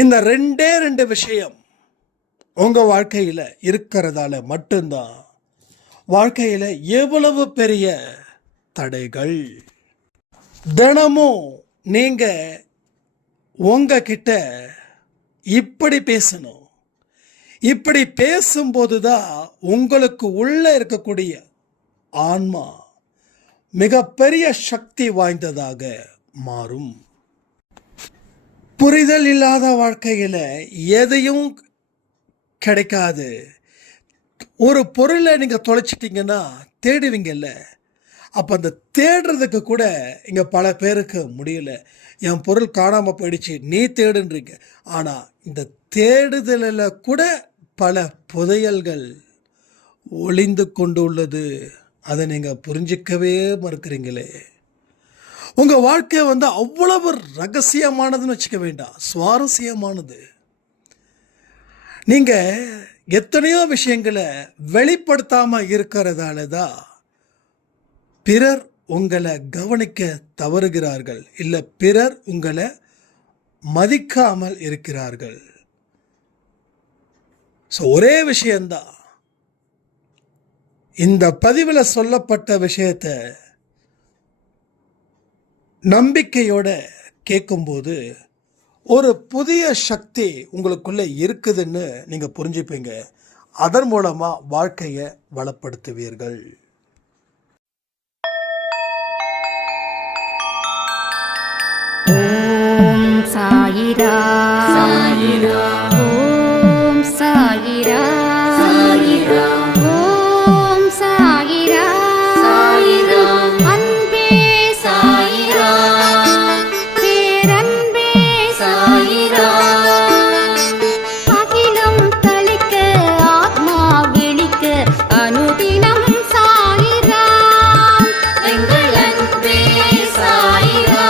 இந்த ரெண்டே ரெண்டு விஷயம் உங்கள் வாழ்க்கையில் இருக்கிறதால மட்டும்தான் வாழ்க்கையில் எவ்வளவு பெரிய தடைகள். தினமும் நீங்கள் உங்ககிட்ட இப்படி பேசணும். இப்படி பேசும்போது தான் உங்களுக்கு உள்ளே இருக்கக்கூடிய ஆன்மா மிகப்பெரிய சக்தி வாய்ந்ததாக மாறும். புரிதல் இல்லாத வாழ்க்கையில் எதையும் கிடைக்காது. ஒரு பொருளை நீங்கள் தொலைச்சிட்டிங்கன்னா தேடுவீங்கல்ல, அப்போ அந்த தேடுறதுக்கு கூட இங்கே பல பேருக்கு முடியல. என் பொருள் காணாமல் போயிடுச்சு, நீ தேடுன்றீங்க. ஆனால் இந்த தேடுதலில் கூட பல புதையல்கள் ஒளிந்து கொண்டு உள்ளது. அதை நீங்கள் புரிஞ்சிக்கவே மறுக்கிறீங்களே. உங்கள் வாழ்க்கை அவ்வளவு ரகசியமானதுன்னு வச்சுக்க வேண்டாம், சுவாரஸ்யமானது. நீங்கள் எத்தனையோ விஷயங்களை வெளிப்படுத்தாமல் இருக்கிறதால தான் பிறர் உங்களை கவனிக்க தவறுகிறார்கள், இல்லை பிறர் உங்களை மதிக்காமல் இருக்கிறார்கள். ஸோ ஒரே விஷயந்தான், இந்த பதிவில் சொல்லப்பட்ட விஷயத்தை நம்பிக்கையோட கேட்கும்போது ஒரு புதிய சக்தி உங்களுக்குள்ளே இருக்குதுன்னு நீங்கள் புரிஞ்சுப்பீங்க. அதன் மூலமாக வாழ்க்கையை வளப்படுத்துவீர்கள். ஓம் சாயிரா சாயிரா, ஓம் சாயிரா சாயிரா, ஓம் சாயிரா சாயிரா, அன்பே சாயிரா, பேரன்பே சாயிரா, அகிலம் தளிக்க ஆத்மா விழிக்க அனுதினம் சாயிரா, எங்கள் அன்பே சாயிரா.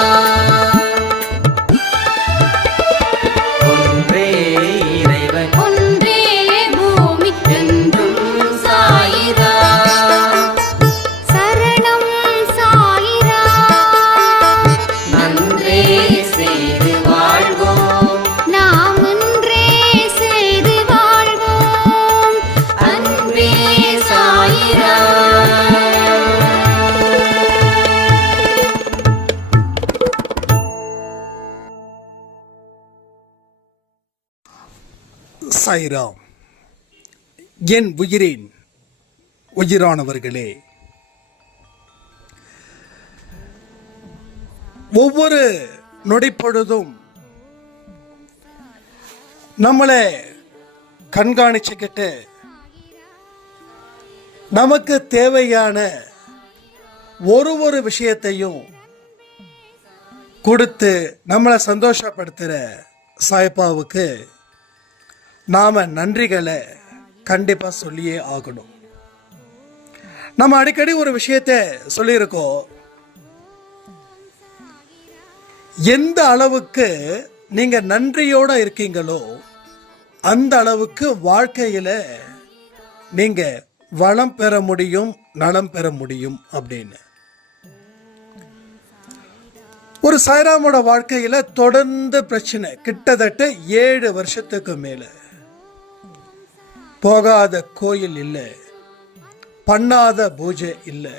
சாய்ராம். என் உயிரின் உயிரானவர்களே, ஒவ்வொரு நொடிப்பொழுதும் நம்மளை கண்காணிச்சுக்கிட்டு நமக்கு தேவையான ஒரு விஷயத்தையும் கொடுத்து நம்மளை சந்தோஷப்படுத்துகிற சாய்பாவுக்கு நாம் நன்றிகளை கண்டிப்பாக சொல்லியே ஆகணும். நம்ம அடிக்கடி ஒரு விஷயத்தை சொல்லியிருக்கோம், எந்த அளவுக்கு நீங்கள் நன்றியோடு இருக்கீங்களோ அந்த அளவுக்கு வாழ்க்கையில் நீங்கள் வளம் பெற முடியும், நலம் பெற முடியும் அப்படின்னு. ஒரு சாய்ராமோட வாழ்க்கையில் தொடர்ந்து பிரச்சனை, கிட்டத்தட்ட 7 வருஷத்துக்கு மேலே. போகாத கோயில் இல்லை, பண்ணாத பூஜை இல்லை,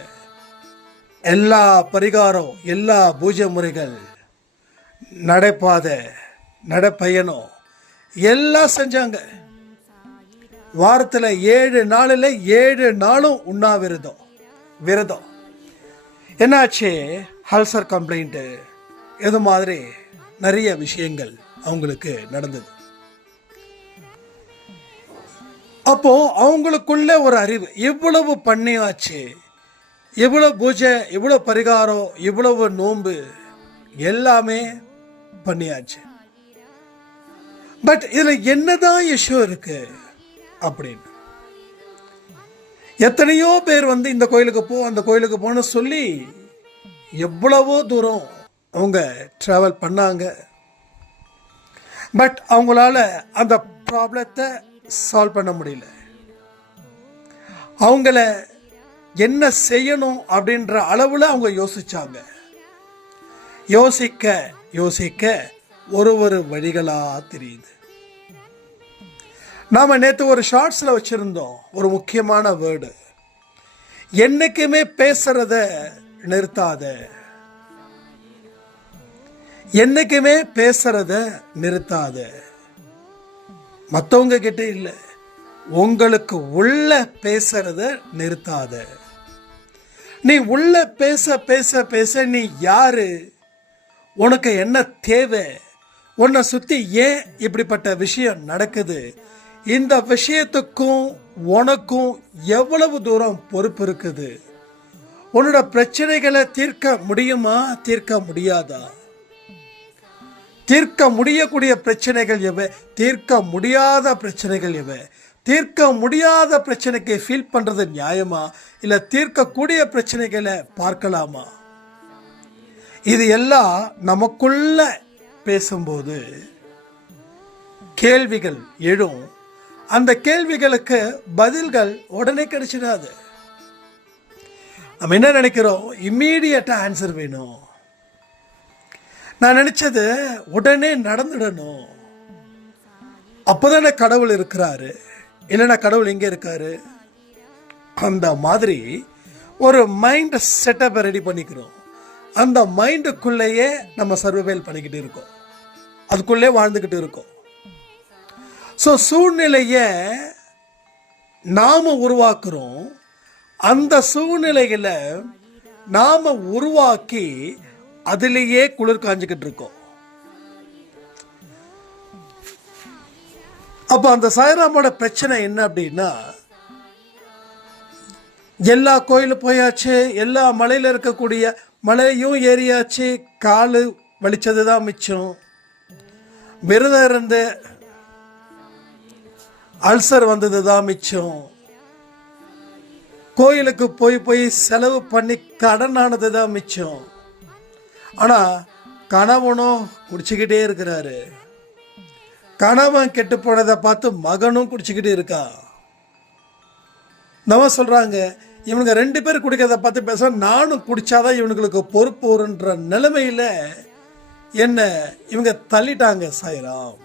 எல்லா பரிகாரம், எல்லா பூஜை முறைகள், நடைபாதை, நடைப்பயணம் எல்லாம் செஞ்சாங்க. வாரத்தில் 7 நாளில் 7 நாளும் விரதம். என்னாச்சு, அல்சர் கம்ப்ளைண்ட்டு, இது மாதிரி நிறைய விஷயங்கள் அவங்களுக்கு நடந்தது. அப்போ அவங்களுக்குள்ள ஒரு அறிவு, இவ்வளவு பண்ணியாச்சு, இவ்வளவு பூஜை, இவ்வளவு பரிகாரம், இவ்வளவு நோன்பு எல்லாமே பண்ணியாச்சு, பட் இதுல என்னதான் இஷ்யூ இருக்கு அப்படின்னு. எத்தனையோ பேர் இந்த கோயிலுக்கு போ, அந்த கோயிலுக்கு போன்னு சொல்லி எவ்வளவோ தூரம் அவங்க ட்ராவல் பண்ணாங்க. பட் அவங்களால அந்த ப்ராப்ளத்தை சால்வ் பண்ண முடியல. அவங்கள என்ன செய்யணும் அப்படின்ற அளவில் அவங்க யோசிச்சாங்க. யோசிக்க ஒரு வழிகளா தெரியுது. நாம நேற்று ஒரு ஷார்ட்ஸ்ல வச்சிருந்தோம் ஒரு முக்கியமான வேர்டு, என்னைக்குமே பேசுறத நிறுத்தாத. என்னைக்குமே பேசுறத நிறுத்தாத. மற்றவங்க கிட்ட இல்லை, உங்களுக்கு உள்ள பேசுறத நிறுத்தாத. நீ உள்ள பேச பேச பேச நீ யாரு, உனக்கு என்ன தேவை, உன்னை சுத்தி ஏன் இப்படிப்பட்ட விஷயம் நடக்குது, இந்த விஷயத்துக்கும் உனக்கும் எவ்வளவு தூரம் பொறுப்பு இருக்குது, உன்னோட பிரச்சனைகளை தீர்க்க முடியுமா தீர்க்க முடியாதா, தீர்க்க முடியக்கூடிய பிரச்சனைகள் எவை, தீர்க்க முடியாத பிரச்சனைகள் எவை, தீர்க்க முடியாத பிரச்சனைக்கு ஃபீல் பண்றது நியாயமா, இல்லை தீர்க்கக்கூடிய பிரச்சனைகளை பார்க்கலாமா? இது எல்லாம் நமக்குள்ள பேசும்போது கேள்விகள் எழும். அந்த கேள்விகளுக்கு பதில்கள் உடனே கிடைச்சிடாது. நம்ம என்ன நினைக்கிறோம், இம்மீடியட்டா ஆன்சர் வேணும், நான் நினைச்சது உடனே நடந்துடணும், அப்போதானே கடவுள் இருக்கிறாரு, இல்லைன்னா கடவுள் எங்கே இருக்காரு. அந்த மாதிரி ஒரு மைண்ட் செட்டப்பை ரெடி பண்ணிக்கிறோம். அந்த மைண்டுக்குள்ளேயே நம்ம சர்வைவல் பண்ணிக்கிட்டு இருக்கோம், அதுக்குள்ளே வாழ்ந்துக்கிட்டு இருக்கோம். ஸோ சூழ்நிலையை நாம் உருவாக்குறோம். அந்த சூழ்நிலைகளை நாம் உருவாக்கி அதிலேயே குளிர் காஞ்சிக்கிட்டு இருக்கோம். அப்போ அந்த சாய்ராமோட பிரச்சனை என்ன அப்படின்னா, எல்லா கோயிலும் போயாச்சு, எல்லா மலையில் இருக்கக்கூடிய மலையும் ஏறியாச்சு, காலு வலிச்சது தான் மிச்சம். விரதம் இருந்து அல்சர் வந்தது தான் மிச்சம். கோயிலுக்கு போய் போய் செலவு பண்ணி கடன் ஆனது தான் மிச்சம். ஆனால் கணவனும் குடிச்சுக்கிட்டே இருக்கிறாரு. கணவன் கெட்டு போனதை பார்த்து மகனும் குடிச்சுக்கிட்டு இருக்கா. நம்ம சொல்றாங்க, இவனுங்க 2 பேர் குடிக்கிறத பார்த்து பேச, நானும் குடிச்சாதான் இவனுங்களுக்கு பொறுப்பு வருன்ற நிலைமையில என்ன இவங்க தள்ளிட்டாங்க சாய்ராம்.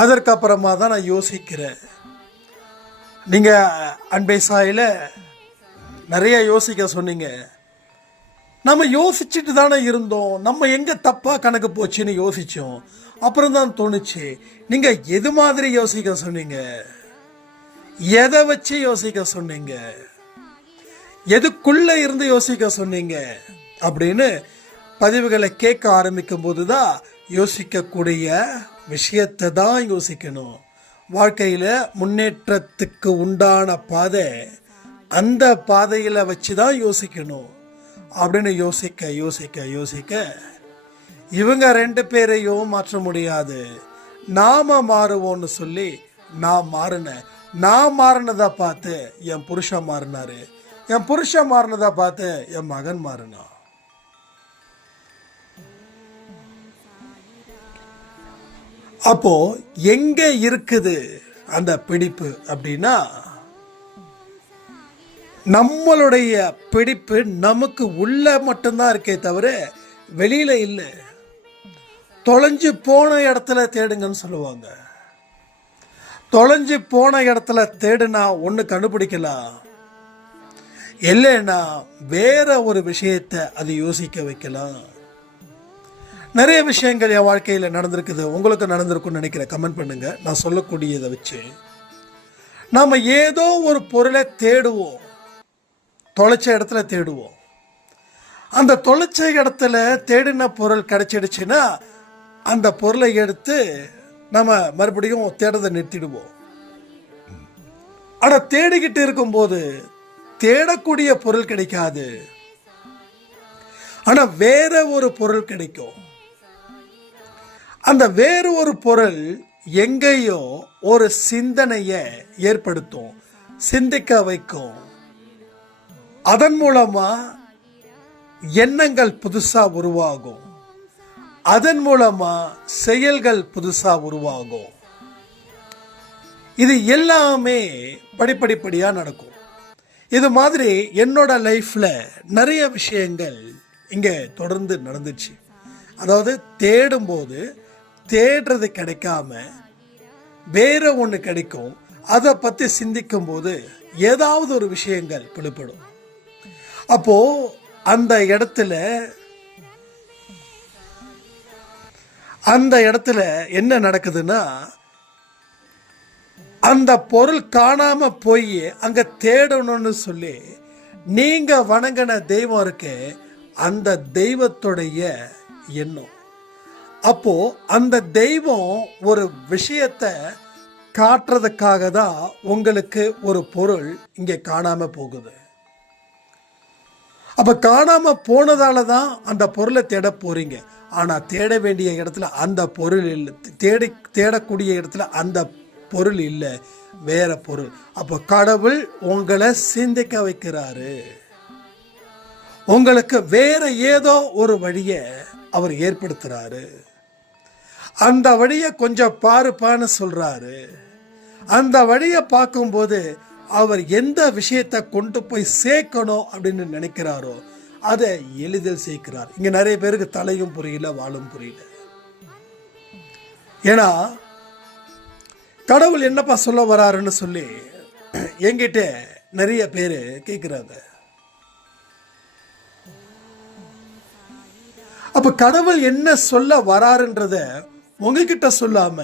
அதற்கப்புறமா தான் நான் யோசிக்கிறேன். நீங்க அன்பை சாயில நிறைய யோசிக்க சொன்னீங்க. நம்ம யோசிச்சுட்டு தானே இருந்தோம், நம்ம எங்க தப்பா கணக்கு போச்சுன்னு யோசிச்சோம். அப்புறம் தான் தோணுச்சு, நீங்க எது மாதிரி யோசிக்க சொன்னீங்க, எதை வச்சு யோசிக்க சொன்னீங்க, எதுக்குள்ள இருந்து யோசிக்க சொன்னீங்க அப்படின்னு பதிவுகளை கேட்க ஆரம்பிக்கும் போதுதான் யோசிக்கக்கூடிய விஷயத்தை தான் யோசிக்கணும். வாழ்க்கையில முன்னேற்றத்துக்கு உண்டான பாதை அந்த பாதையில வச்சுதான் யோசிக்கணும் அப்படின்னு யோசிக்க யோசிக்க யோசிக்க இவங்க 2 பேரையும் மாற்ற முடியாது, நாம மாறுவோம்னு சொல்லி நான் மாறினதை பார்த்து என் புருஷன் மாறினாரு, என் புருஷன் மாறினதை பார்த்து என் மகன் மாறினா. அப்போ எங்க இருக்குது அந்த பிடிப்பு அப்படின்னா, நம்மளுடைய பிடிப்பு நமக்கு உள்ள மட்டும்தான் இருக்கே தவிர வெளியில இல்லை. தொலைஞ்சு போன இடத்துல தேடுங்கன்னு சொல்லுவாங்க. தொலைஞ்சு போன இடத்துல தேடுனா ஒன்று கண்டுபிடிக்கலாம், இல்லைன்னா வேற ஒரு விஷயத்தை அது யோசிக்க வைக்கலாம். நிறைய விஷயங்கள் என் வாழ்க்கையில் நடந்திருக்குது, உங்களுக்கு நடந்திருக்குன்னு நினைக்கிறேன். கமெண்ட் பண்ணுங்க. நான் சொல்லக்கூடியதை வச்சு நாம் ஏதோ ஒரு பொருளை தேடுவோம், தொலைச்ச இடத்துல தேடுவோம். அந்த தொலைச்ச இடத்துல தேடின பொருள் கிடைச்சிடுச்சுன்னா அந்த பொருளை எடுத்து நம்ம மறுபடியும் தேடுறதை நிறுத்திடுவோம். ஆனால் தேடிக்கிட்டு இருக்கும்போது தேடக்கூடிய பொருள் கிடைக்காது, ஆனால் வேற ஒரு பொருள் கிடைக்கும். அந்த வேறு ஒரு பொருள் எங்கேயோ ஒரு சிந்தனையை ஏற்படுத்தும், சிந்திக்க வைக்கும். அதன் மூலமா எண்ணங்கள் புதுசா உருவாகும், அதன் மூலமா செயல்கள் புதுசா உருவாகும். இது எல்லாமே படிப்படிப்படியா நடக்கும். இது மாதிரி என்னோட லைஃப்ல நிறைய விஷயங்கள் இங்க தொடர்ந்து நடந்துச்சு. அதாவது தேடும்போது தேடுறது கிடைக்காம வேற ஒன்று கிடைக்கும். அதை பற்றி சிந்திக்கும் போது ஏதாவது ஒரு விஷயங்கள் பிடிப்படும். அப்போ அந்த இடத்துல என்ன நடக்குதுன்னா, அந்த பொருள் காணாம போய் அங்க தேடணும்னு சொல்லி நீங்க வணங்கின தெய்வம் இருக்கு, அந்த தெய்வத்துடைய எண்ணம். அப்போ அந்த தெய்வம் ஒரு விஷயத்தை காட்டுறதுக்காக தான் உங்களுக்கு ஒரு பொருள் இங்கே காணாம போகுது. அப்ப காணாம போனதால தான் அந்த பொருளை தேட போறீங்க. ஆனா தேட வேண்டிய இடத்துல அந்த பொருள் இல்லை, தேடக்கூடிய இடத்துல அந்த பொருள் இல்லை, வேற பொருள். அப்போ கடவுள் உங்களை சிந்திக்க வைக்கிறாரு. உங்களுக்கு வேற ஏதோ ஒரு வழியை அவர் ஏற்படுத்துறாரு. அந்த வழியை கொஞ்சம் பாருப்பான்னு சொல்றாரு. அந்த வழியை பார்க்கும்போது அவர் எந்த விஷயத்தை கொண்டு போய் சேர்க்கணும் அப்படின்னு நினைக்கிறாரோ அதை எளிதில் சேர்க்கிறார். இங்க நிறைய பேருக்கு தலையும் புரியல, வாழும் புரியல. ஏன்னா கடவுள் என்னப்பா சொல்ல வராருன்னு சொல்லி என்கிட்ட நிறைய பேர் கேட்குறாங்க. அப்ப கடவுள் என்ன சொல்ல வராருன்றத உங்ககிட்ட சொல்லாம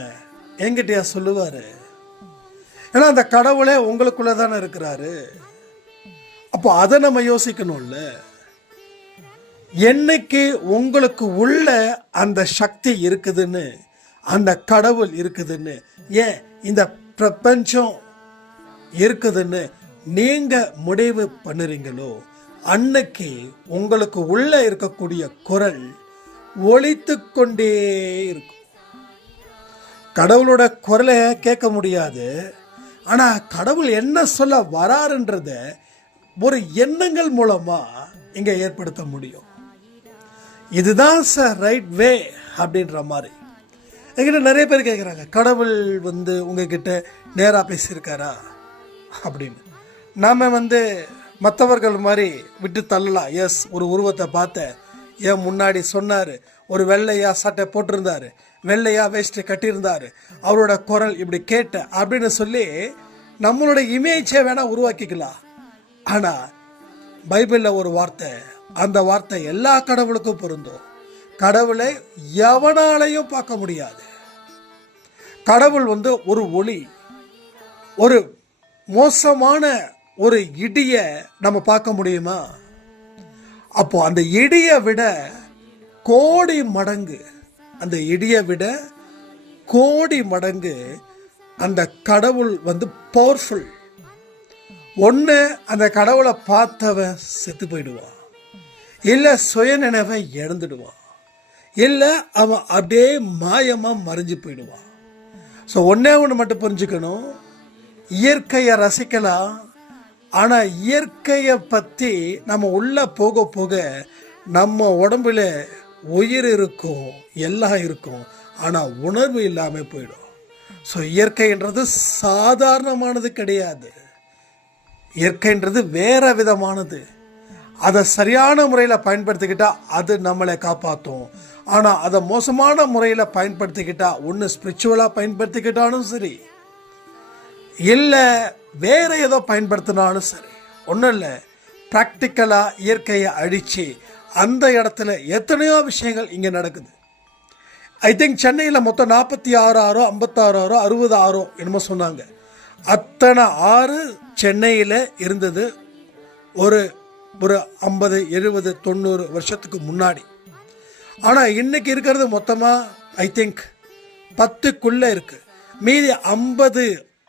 என்கிட்டயா சொல்லுவாரு? ஏன்னா அந்த கடவுளே உங்களுக்குள்ள தானே இருக்கிறாரு. அப்போ அதை நம்ம யோசிக்கணும்ல. என்னைக்கு உங்களுக்கு உள்ள அந்த சக்தி இருக்குதுன்னு, அந்த கடவுள் இருக்குதுன்னு, ஏன் இந்த பிரபஞ்சம் இருக்குதுன்னு நீங்க முடிவு பண்ணுறீங்களோ, அன்னைக்கு உங்களுக்கு உள்ள இருக்கக்கூடிய குரல் ஒலித்து கொண்டே இருக்கும். கடவுளோட குரலை கேட்க முடியாது, ஆனா கடவுள் என்ன சொல்ல வராருன்றத ஒரு எண்ணங்கள் மூலமா இங்க ஏற்படுத்த முடியும். இதுதான் சார் ரைட் வே அப்படின்ற மாதிரி. என்கிட்ட நிறைய பேர் கேட்குறாங்க, கடவுள் உங்ககிட்ட நேராக பேசியிருக்காரா அப்படின்னு. நாம் மற்றவர்கள் மாதிரி விட்டு தள்ளலாம். எஸ், ஒரு உருவத்தை பார்த்தேன், ஏன் முன்னாடி சொன்னார், ஒரு வெள்ளையா சட்டை போட்டிருந்தாரு, வெள்ளையா வேஷ்டி கட்டியிருந்தாரு, அவரோட குரல் இப்படி கேட்ட அப்படின்னு சொல்லி நம்மளோட இமேஜை வேணா உருவாக்கிக்கலாம். ஆனால் பைபிளில் ஒரு வார்த்தை, அந்த வார்த்தை எல்லா கடவுளுக்கும் பொருந்தும். கடவுளை எவனாலையும் பார்க்க முடியாது. கடவுள் ஒரு ஒளி. ஒரு மோசமான ஒரு இடிய நம்ம பார்க்க முடியுமா? அப்போ அந்த இடியை விட கோடி மடங்கு, அந்த இடியை விட கோடி மடங்கு அந்த கடவுள் பவர்ஃபுல். ஒன்று, அந்த கடவுளை பார்த்தவன் செத்து போயிடுவான், இல்லை சுயநினைவை இழந்துடுவான், இல்லை அவன் அப்படியே மாயமாக மறைஞ்சு போயிடுவான். ஸோ ஒன்றே ஒன்று மட்டும் புரிஞ்சுக்கணும், இயற்கையை ரசிக்கலாம், ஆனால் இயற்கையை பற்றி நம்ம உள்ளே போக போக நம்ம உடம்புல உயிர் இருக்கும், எல்லாம் இருக்கும், ஆனால் உணர்வு இல்லாமல் போயிடும். ஸோ இயற்கைன்றது சாதாரணமானது கிடையாது. இயற்கைன்றது வேற விதமானது. அதை சரியான முறையில் பயன்படுத்திக்கிட்டால் அது நம்மளை காப்பாற்றும். ஆனால் அதை மோசமான முறையில் பயன்படுத்திக்கிட்டால், ஒன்று ஸ்பிரிச்சுவலாக பயன்படுத்திக்கிட்டாலும் சரி, இல்லை வேற ஏதோ பயன்படுத்தினாலும் சரி, ஒன்றும் இல்லை, ப்ராக்டிக்கலாக இயற்கையை அழித்து அந்த இடத்துல எத்தனையோ விஷயங்கள் இங்கே நடக்குது. ஐ திங்க் சென்னையில் மொத்தம் 46 ஆறோ 56 ஆறோ 60 ஆறோ என்னமோ சொன்னாங்க. அத்தனை ஆறு சென்னையில் இருந்தது ஒரு 50, 70, 90 வருஷத்துக்கு முன்னாடி. ஆனால் இன்னைக்கு இருக்கிறது மொத்தமாக ஐ திங்க் 10க்குள்ளே இருக்கு. மீதி 50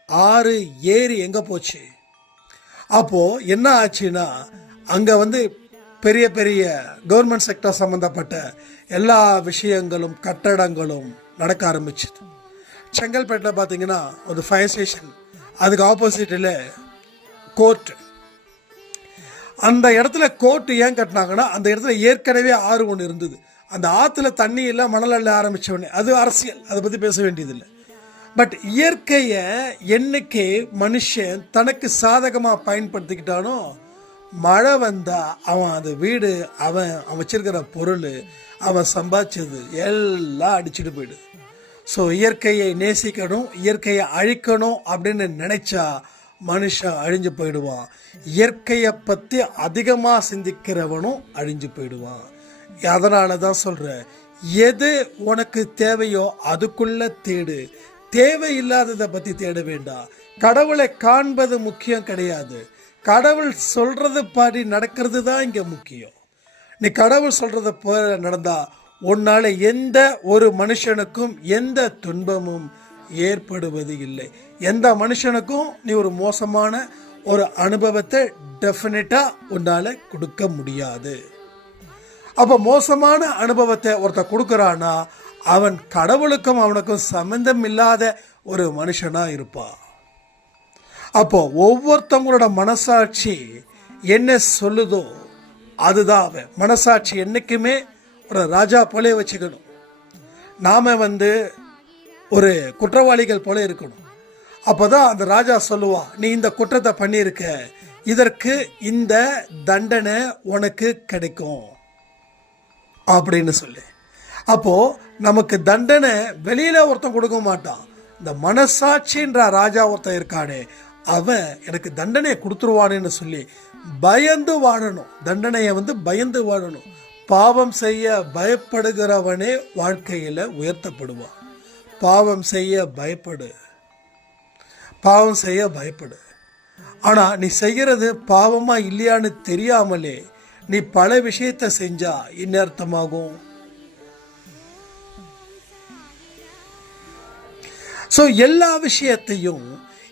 ஆறு ஏரி எங்கே போச்சு? அப்போது என்ன ஆச்சுன்னா, அங்கே பெரிய பெரிய கவர்மெண்ட் செக்டர் சம்மந்தப்பட்ட எல்லா விஷயங்களும் கட்டடங்களும் நடக்க ஆரம்பிச்சிது. செங்கல்பேட்டில் பார்த்தீங்கன்னா ஒரு ஃபயர் ஸ்டேஷன், அதுக்கு ஆப்போசிட்டில் கோர்ட்டு. அந்த இடத்துல கோர்ட்டு ஏன் கட்டினாங்கன்னா, அந்த இடத்துல ஏற்கனவே ஆறு ஒன்று இருந்தது. அந்த ஆற்றுல தண்ணி இல்லை, மணல் அள்ள ஆரம்பித்தோடனே அது அரசியல், அதை பற்றி பேச வேண்டியதில்லை. பட் இயற்கையை என்னைக்கு மனுஷன் தனக்கு சாதகமாக பயன்படுத்திக்கிட்டானோ, மழை வந்தால் அவன் அந்த வீடு, அவன் வச்சிருக்கிற பொருள், அவன் சம்பாதிச்சது எல்லாம் அடிச்சுட்டு போயிடுது. ஸோ இயற்கையை நேசிக்கணும், இயற்கையை அழிக்கணும் அப்படின்னு நினைச்சா மனுஷன் அழிஞ்சு போயிடுவான். இயற்கையை பற்றி அதிகமாக சிந்திக்கிறவனும் அழிஞ்சு போயிடுவான். அதனால தான் சொல்கிறேன், எது உனக்கு தேவையோ அதுக்குள்ளே தேடு, தேவையில்லாததை பற்றி தேட வேண்டாம். கடவுளை காண்பது முக்கியம் கிடையாது, கடவுள் சொல்கிறது பாடி நடக்கிறது தான் இங்கே முக்கியம். நீ கடவுள் சொல்கிறத போல நடந்தா உன்னால் எந்த ஒரு மனுஷனுக்கும் எந்த துன்பமும் ஏற்படுவது இல்லை. எந்த மனுஷனுக்கும் நீ ஒரு மோசமான ஒரு அனுபவத்தை டெஃபினட்டாக உன்னால் கொடுக்க முடியாது. அப்போ மோசமான அனுபவத்தை ஒருத்தர் கொடுக்குறான்னா அவன் கடவுளுக்கும் அவனுக்கும் சம்பந்தம் இல்லாத ஒரு மனுஷனாக இருப்பான். அப்போ ஒவ்வொருத்தவங்களோட மனசாட்சி என்ன சொல்லுதோ அதுதான் அவன். மனசாட்சி என்றைக்குமே ஒரு ராஜா போலே வச்சுக்கணும். நாம் ஒரு குற்றவாளிகள் போல இருக்கணும். அப்போ தான் அந்த ராஜா சொல்லுவான், நீ இந்த குற்றத்தை பண்ணியிருக்க, இதற்கு இந்த தண்டனை உனக்கு கிடைக்கும் அப்படின்னு சொல்லி. அப்போது நமக்கு தண்டனை வெளியில் ஒருத்தன் கொடுக்க மாட்டான். இந்த மனசாட்சின்ற ராஜா ஒருத்தன் இருக்கானே அவன் எனக்கு தண்டனையை கொடுத்துருவானேன்னு சொல்லி பயந்து வாழணும். தண்டனையை பயந்து வாழணும். பாவம் செய்ய பயப்படுகிறவனே வாழ்க்கையில் உயர்த்தப்படுவான். பாவம் செய்ய பயப்படு, பாவம் செய்ய பயப்படு. ஆனால் நீ செய்கிறது பாவமா இல்லையான்னு தெரியாமலே நீ பல விஷயத்தை செஞ்சா என்ன அர்த்தமாகும்? ஸோ எல்லா விஷயத்தையும்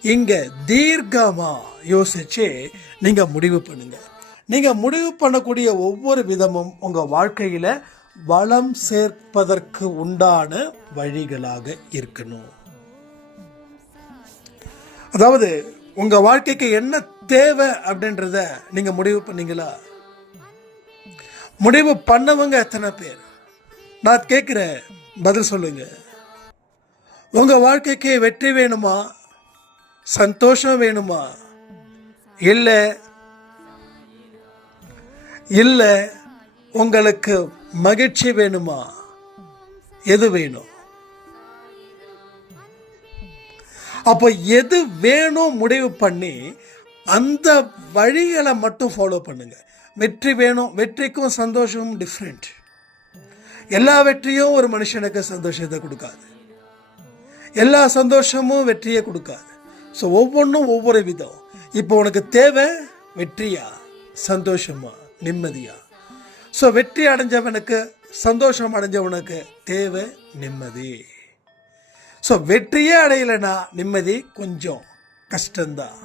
இங்கே தீர்க்கமாக யோசிச்சு நீங்கள் முடிவு பண்ணுங்க. நீங்கள் முடிவு பண்ணக்கூடிய ஒவ்வொரு விதமும் உங்கள் வாழ்க்கையில் வளம் சேர்ப்பதற்கு உண்டான வழிகளாக இருக்கணும். அதாவது உங்கள் வாழ்க்கைக்கு என்ன தேவை அப்படின்றத நீங்கள் முடிவு பண்ணீங்களா? முடிவு பண்ணவங்க எத்தனை பேர்? நான் கேட்குறேன், பதில் சொல்லுங்க. உங்கள் வாழ்க்கைக்கு வெற்றி வேணுமா? சந்தோஷம் வேணுமா? இல்லை உங்களுக்கு மகிழ்ச்சி வேணுமா? எது வேணும்? அப்போ எது வேணும் முடிவு பண்ணி அந்த வழிகளை மட்டும் ஃபாலோ பண்ணுங்க. வெற்றி வேணும், வெற்றிக்கும் சந்தோஷமும் டிஃப்ரெண்ட். எல்லா வெற்றியும் ஒரு மனுஷனுக்கு சந்தோஷத்தை கொடுக்காது, எல்லா சந்தோஷமும் வெற்றியை கொடுக்காது. ஸோ ஒவ்வொன்றும் ஒவ்வொரு விதம். இப்போ உனக்கு தேவை வெற்றியா, சந்தோஷமா, நிம்மதியா? ஸோ வெற்றி அடைஞ்சவனுக்கு, சந்தோஷம் அடைஞ்சவனுக்கு தேவை நிம்மதி. ஸோ வெற்றியே அடையலைன்னா நிம்மதி கொஞ்சம் கஷ்டம்தான்,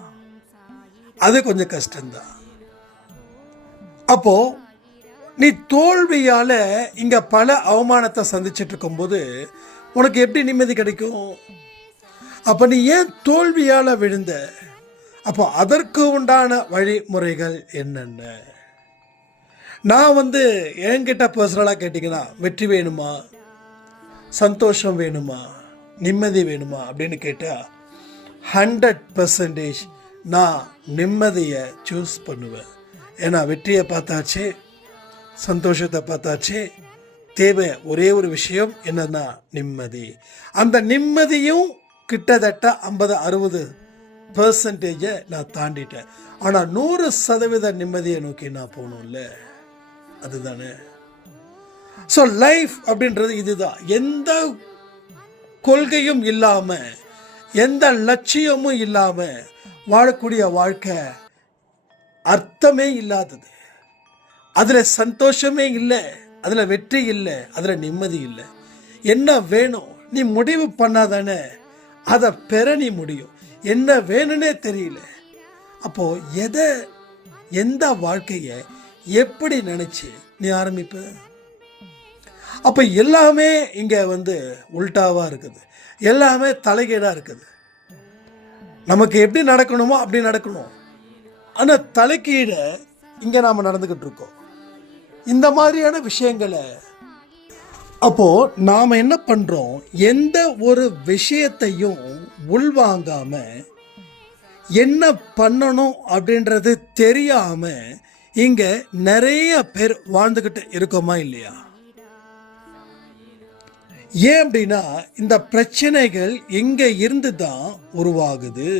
அது கொஞ்சம் கஷ்டம்தான். அப்போ நீ தோல்வியால் இங்கே பல அவமானத்தை சந்திச்சுட்டு இருக்கும்போது உனக்கு எப்படி நிம்மதி கிடைக்கும்? அப்போ நீ ஏன் தோல்வியால் விழுந்த? அப்போ அதற்கு உண்டான வழிமுறைகள் என்னென்ன? நான் என்கிட்ட பர்சனலாக கேட்டிங்கன்னா, வெற்றி வேணுமா, சந்தோஷம் வேணுமா, நிம்மதி வேணுமா அப்படின்னு கேட்டால் 100% நான் நிம்மதியை சூஸ் பண்ணுவேன். ஏன்னா வெற்றியை பார்த்தாச்சு, சந்தோஷத்தை பார்த்தாச்சு, தேவை ஒரே ஒரு விஷயம் என்னன்னா நிம்மதி. அந்த நிம்மதியும் கிட்டத்தட்ட 50-60% நான் தாண்டிட்டேன். ஆனால் 100% நிம்மதியை நோக்கி நான் போகணும்ல, அதுதானே. ஸோ லைஃப் அப்படின்றது இதுதான். எந்த கொள்கையும் இல்லாமல், எந்த லட்சியமும் இல்லாமல் வாழக்கூடிய வாழ்க்கை அர்த்தமே இல்லாதது. அதில் சந்தோஷமே இல்லை, அதில் வெற்றி இல்லை, அதில் நிம்மதி இல்லை. என்ன வேணும் நீ முடிவு பண்ணாதானே அதை பெற நீ முடியும். என்ன வேணும்னே தெரியல. அப்போது எந்த வாழ்க்கையை எப்படி நினச்சி நீ ஆரம்பிப்ப? அப்போ எல்லாமே இங்கே உல்டாவாக இருக்குது, எல்லாமே தலைகீழாக இருக்குது. நமக்கு எப்படி நடக்கணுமோ அப்படி நடக்கணும். ஆனால் தலைக்கீழே இங்கே நாம் நடந்துக்கிட்டு இருக்கோம் இந்த மாதிரியான விஷயங்களை. அப்போது நாம் என்ன பண்ணுறோம், எந்த ஒரு விஷயத்தையும் உள்வாங்காமல் என்ன பண்ணணும் அப்படின்றது தெரியாமல் இங்கே நிறைய பேர் வாழ்ந்துக்கிட்டு இருக்கோமா இல்லையா? ஏன் அப்படின்னா இந்த பிரச்சனைகள் எங்க இருந்து தான் உருவாகுது.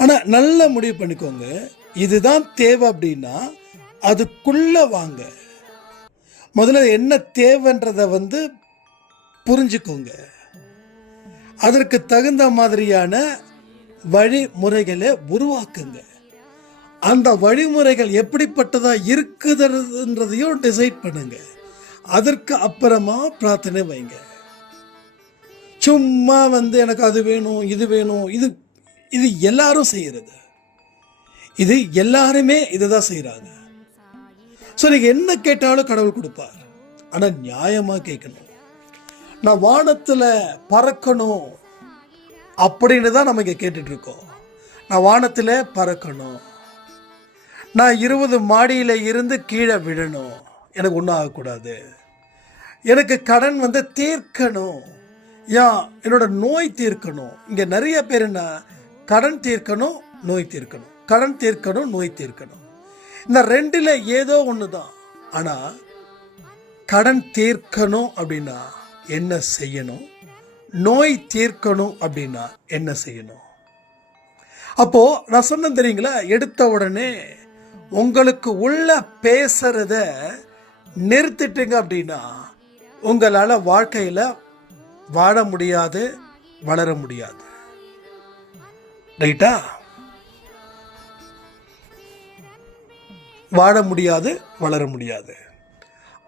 ஆனா நல்ல முடிவு பண்ணிக்கோங்க, இதுதான் தேவை அப்படின்னா அதுக்குள்ள வாங்க. முதல்ல என்ன தேவைன்றத புரிஞ்சுக்கோங்க. அதற்கு தகுந்த மாதிரியான வழிமுறைகளை உருவாக்குங்க. அந்த வழிமுறைகள் எப்படிப்பட்டதா இருக்குதுன்றதையும் டிசைட் பண்ணுங்க. அதற்கு அப்புறமா பிரார்த்தனை வைங்க. சும்மா எனக்கு அது வேணும், இது வேணும், இது எல்லாரும் செய்யறது. இது எல்லாருமே இதுதான் செய்யறாங்க. ஸோ நீங்க என்ன கேட்டாலும் கடவுள் கொடுப்பார். ஆனா நியாயமா கேட்கணும். நான் வானத்துல பறக்கணும் அப்படின்னு தான் நம்ம இங்க கேட்டுட்டு இருக்கோம். நான் வானத்துல பறக்கணும், நான் 20 மாடியில இருந்து கீழே விழணும், எனக்கு ஒன்றும் ஆகக்கூடாது, எனக்கு கடன் தீர்க்கணும், என்னோட நோய் தீர்க்கணும். இங்க நிறைய பேர் என்ன, கடன் தீர்க்கணும், நோய் தீர்க்கணும், கடன் தீர்க்கணும், நோய் தீர்க்கணும். இந்த ரெண்டுல ஏதோ ஒன்று தான். ஆனா கடன் தீர்க்கணும் அப்படின்னா என்ன செய்யணும், நோய் தீர்க்கணும் அப்படின்னா என்ன செய்யணும்? அப்போ நான் சொன்னேன் தெரியுங்களா, எடுத்த உடனே உங்களுக்கு உள்ள பேசுறத நிறுத்திட்டுங்க அப்படின்னா உங்களால வாழ்க்கையில வாழ முடியாது, வளர முடியாது. ரைட்டா? வாழ முடியாது, வளர முடியாது.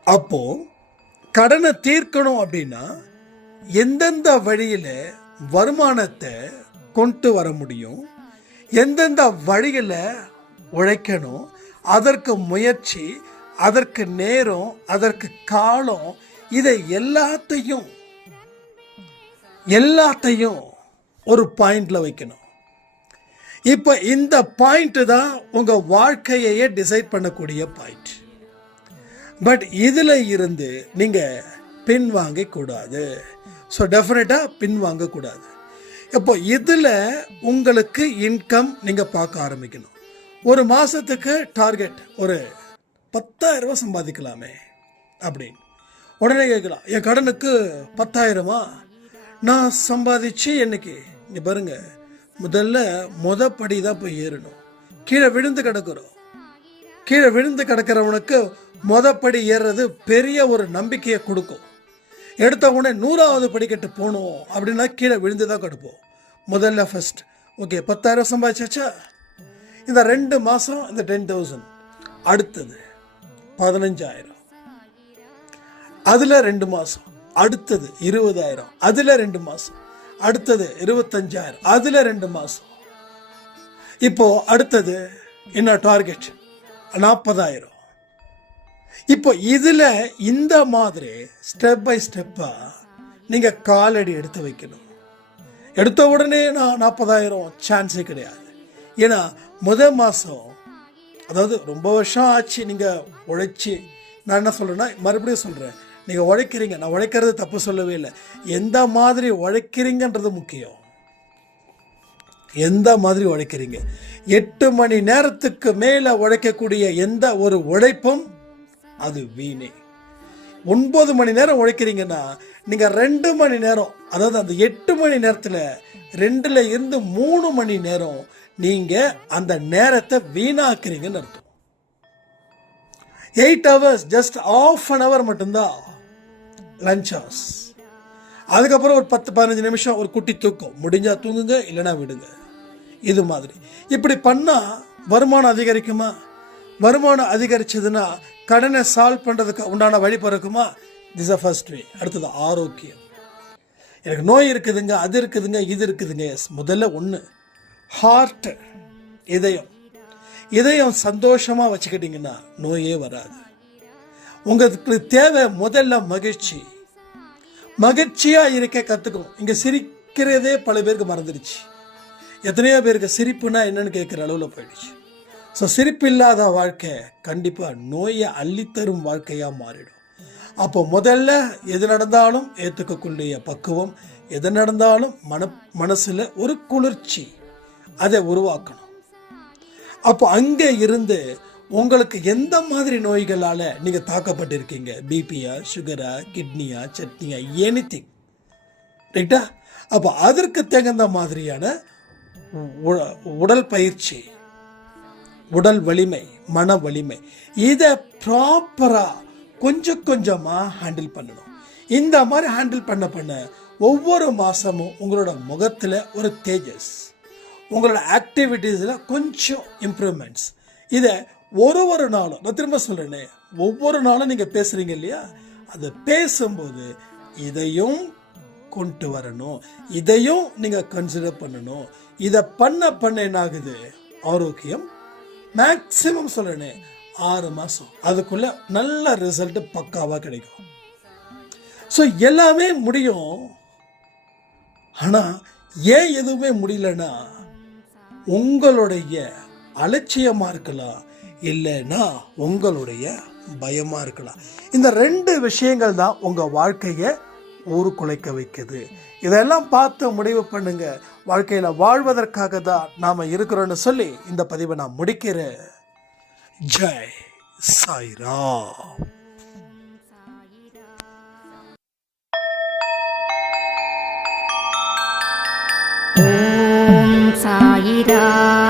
அப்போ கடனை தீர்க்கணும் அப்படின்னா எந்தெந்த வழியில வருமானத்தை கொண்டு வர முடியும், எந்தெந்த வழியில உழைக்கணும், அதற்கு முயற்சி, அதற்கு நேரம், அதற்கு காலம், இதை எல்லாத்தையும் ஒரு பாயிண்ட்ல வைக்கணும். இப்ப இந்த பாயிண்ட் தான் உங்க வாழ்க்கையே டிசைட் பண்ணக்கூடிய பாயிண்ட். பட் இதுல இருந்து நீங்க பின்வாங்க கூடாது. ஸோ டெஃபினட்டா பின்வாங்க கூடாது. இப்போ இதுல உங்களுக்கு இன்கம் நீங்க பார்க்க ஆரம்பிக்கணும். ஒரு மாசத்துக்கு டார்கெட் ஒரு 10,000 ரூபாய் சம்பாதிக்கலாமே அப்படின்னு உடனே கேட்கலாம், என் கடனுக்கு 10,000 நான் சம்பாதிச்சு என்னைக்கு? இங்க பாருங்க, முதப்படி தான் போய் ஏறணும். கீழே விழுந்து கிடக்கிறோம். கீழே விழுந்து கிடக்கிறவனுக்கு முதப்படி ஏறுறது பெரிய ஒரு நம்பிக்கையை கொடுக்கும். எடுத்த உடனே 100வது படிக்கட்டு போகணும் அப்படின்னா கீழே விழுந்து தான் கிடப்போம். முதல்ல ஃபர்ஸ்ட் ஓகே 10,000 சம்பாதிச்சாச்சா, இந்த 2 மாதம் இந்த 10,000, அடுத்தது 15,000, அதில் 2 மாதம், அடுத்தது 20,000, அதில் 2 மாதம், அடுத்தது 25,000, அதில் 2 மாதம். இப்போ அடுத்தது என்ன டார்கெட்? 40,000. இப்போ இதில் இந்த மாதிரி ஸ்டெப் பை ஸ்டெப்பாக நீங்கள் காலடி எடுத்து வைக்கணும். எடுத்த உடனே நான் 40,000 சான்ஸே கிடையாது. ஏன்னா மாதம், அதாவது ரொம்ப வருஷம் ஆச்சு நீங்கள் உழைச்சி, நான் என்ன சொல்கிறேன்னா மறுபடியும் சொல்கிறேன், நீங்கள் உழைக்கிறீங்க, நான் உழைக்கிறது தப்பு சொல்லவே இல்லை, எந்த மாதிரி உழைக்கிறீங்கன்றது முக்கியம். எந்த மாதிரி உழைக்கிறீங்க? 8 மணி நேரத்துக்கு மேலே உழைக்கக்கூடிய எந்த ஒரு உழைப்பும் அது வீணே. 9 மணி நேரம் உழைக்கிறீங்கன்னா நீங்கள் 2 மணி நேரம், அதாவது அந்த 8 மணி நேரத்தில் 2ல இருந்து 3 மணி நேரம் நீங்கள் அந்த நேரத்தை வீணாக்குறீங்கன்னு அர்த்தம். 8 hours ஜஸ்ட் ½ an hour மட்டும்தான் லஞ்ச் ஹவர்ஸ். அதுக்கப்புறம் ஒரு 10-15 நிமிஷம் ஒரு குட்டி தூக்கம், முடிஞ்சா தூங்குங்க, இல்லைனா விடுங்க. இது மாதிரி இப்படி பண்ணால் வருமானம் அதிகரிக்குமா? வருமானம் அதிகரிச்சதுன்னா கடனை சால்வ் பண்ணுறதுக்கு உண்டான வழி பிறக்குமா? திஸ் அ ஃபர்ஸ்ட் வே. அடுத்தது ஆரோக்கியம். எனக்கு நோய் இருக்குதுங்க, அது இருக்குதுங்க, இது இருக்குதுங்க. எஸ், முதல்ல ஒன்று ஹார்ட், இதயம் சந்தோஷமாக வச்சுக்கிட்டிங்கன்னா நோயே வராது. உங்களுக்கு தேவை முதல்ல மகிழ்ச்சியாக இருக்க கற்றுக்கணும். இங்கே சிரிக்கிறதே பல பேருக்கு மறந்துடுச்சு. எத்தனையோ பேருக்கு சிரிப்புனா என்னன்னு கேட்குற அளவில் போயிடுச்சு. ஸோ சிரிப்பு இல்லாத வாழ்க்கை கண்டிப்பாக நோயை அள்ளித்தரும் வாழ்க்கையாக மாறிடும். அப்போ முதல்ல எது நடந்தாலும் ஏற்றுக்கக்கூடிய பக்குவம், எது நடந்தாலும் மனசில் ஒரு குளிர்ச்சி அதை உருவாக்கணும். அப்போ அங்கே இருந்து உங்களுக்கு எந்த மாதிரி நோய்களால் நீங்கள் தாக்கப்பட்டிருக்கீங்க, பிபியா, சுகரா, கிட்னியா, சட்னியா, எனிதிங், ரைட்டா? அப்போ அதற்கு தகுந்த மாதிரியான உடல் பயிற்சி, உடல் வலிமை, மன வலிமை, இதை ப்ராப்பராக கொஞ்சம் கொஞ்சமாக ஹேண்டில் பண்ணணும். இந்த மாதிரி ஹேண்டில் பண்ண ஒவ்வொரு மாதமும் உங்களோட முகத்தில் ஒரு தேஜஸ், உங்களோட ஆக்டிவிட்டீஸில் கொஞ்சம் இம்ப்ரூவ்மெண்ட்ஸ். இதை ஒரு நாளும், நான் திரும்ப சொல்கிறேனே, ஒவ்வொரு நாளும் நீங்கள் பேசுகிறீங்க இல்லையா, அதை பேசும்போது இதையும் கொண்டு வரணும், இதையும் நீங்கள் கன்சிடர் பண்ணணும். இதை பண்ண என்ன ஆகுது, ஆரோக்கியம் மேக்சிமம் சொல்கிறேனே 6 மாதம், அதுக்குள்ளே நல்ல ரிசல்ட்டு பக்காவாக கிடைக்கும். ஸோ எல்லாமே முடியும். ஆனால் ஏன் எதுவுமே முடியலன்னா உங்களுடைய அலட்சியமாக இருக்கலாம், இல்லைன்னா உங்களுடைய பயமாக இருக்கலாம். இந்த 2 விஷயங்கள் தான் உங்கள் வாழ்க்கையை ஊருக்குலைக்க வைக்குது. இதெல்லாம் பார்த்து முடிவு பண்ணுங்க. வாழ்க்கையில் வாழ்வதற்காக தான் நாம் இருக்கிறோன்னு சொல்லி இந்த பதிவை நான் முடிக்கிறேன். ஜெய் சாய்ராம். ஓம் சாயிராம்.